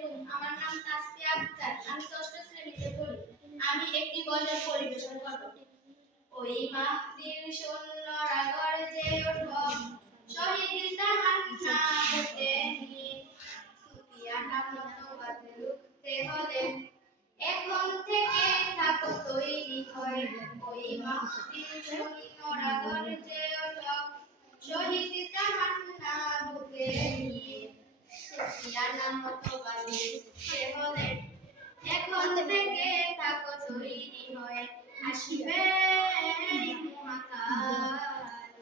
আলাইকুম। আমার নাম তাসফিয়া আক্তার। আমি ষষ্ঠ শ্রেণীতে পড়ি। আমি একটি গজল পরিবেশন করব। ওই মাহদির সৈন্যরা গর্জে ওঠো, শহীদ তামান্না বুকে নিয়ে, সুফিয়ানা মতবাদ রুখতে হলে এখন থেকে থাকো তৈরি হয়ে। ওই মাহদির সৈন্যরা গর্জে ওঠো, শহীদ তামান্না বুকে নিয়ে, সুফিয়ানা মতবাদ রুখতে হলে এখন থেকে থাকো তৈরি হয়ে। আসবে মহাকাল,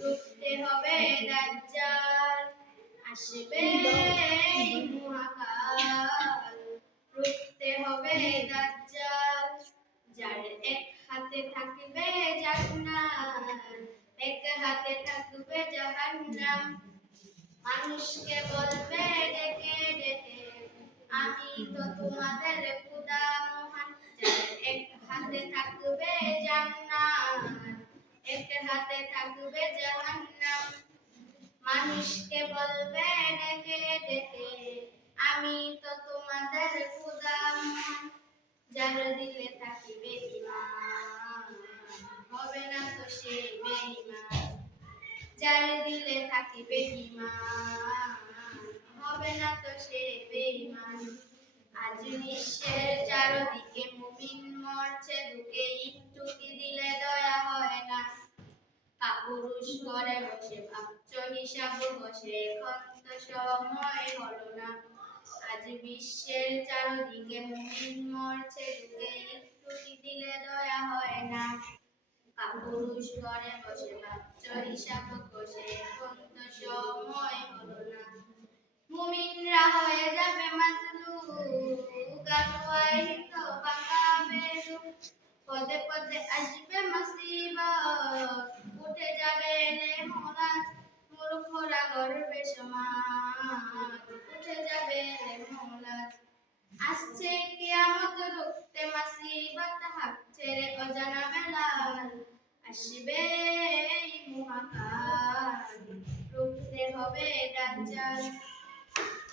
রুখতে হবে দাজ্জাল। আসবে মহাকাল, রুখতে হবে দাজ্জাল। যার এক হাতে থাকবে জান্নাত, এক হাতে থাকবে জাহান্নাম। মানুষকে বলবে ডেকে ডেকে, আমি তো তোমাদের খোদা মহান। যার এক হাতে থাকবে জান্নাত, এক হাতে থাকবে জাহান্নাম। মানুষকে বলবে ডেকে ডেকে, আমি তো তোমাদের খোদা মহান। যার দিলে থাকিবে ঈমান, হবে না তো সে বেঈমান। যার দিলে থাকিবে ঈমান, হবে না তো সে বেঈমান। আজ বিশ্বের চারদিকে মুমিন মরছে দুঃখে, একটু কি দিলে দয়া হয় না। কাপুরুষ করে বসে ভাবছো হিসাব বসে, এখন তো সময় হলো না। আজ বিশ্বের চারদিকে মুমিন মরছে দুঃখে, একটু কি দিলে দয়া হয় না। কাপুরুষ করে বসে ভাবছো হিসাব বসে, এখন তো সময় হলো না। মুমিনরা হয়ে যাবে মাজলুম, গালওয়ায় তো বাঁকাবে রূপ। পদে পদে আসবে মুসিবত, উঠে যাবে নেমোলাত। মূর্খরা গর্বে সমাজ, উঠে যাবে নেমোলাত। আসছে কিয়ামত রুখতে মুসিবত, হাত ছেড়ে অজানা বেলাল। আসবে মহাকাল, রুখতে হবে দাজ্জাল।